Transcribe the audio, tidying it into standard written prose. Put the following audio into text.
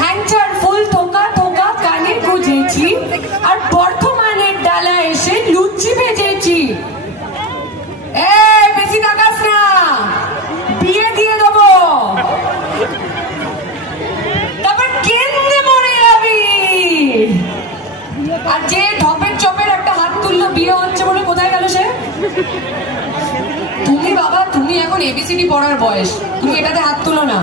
হ্যাংচার ফুল থোকা থোকা কানে গুজেছি, আর বর্ধমানের ডালা এসে লুচি ভেজেছি। বেশি তাকাস না, বিয়ে দিয়ে দেবো, তারপর কেন্দ্রে মরে যাবি। আর যে ঢপের চপের একটা হাত তুললো বিয়ে হচ্ছে বলে, কোথায় গেল সে? তুমি বাবা, তুমি এখন এবিসিডি পড়ার বয়স, তুমি এটাতে হাত তুলো না।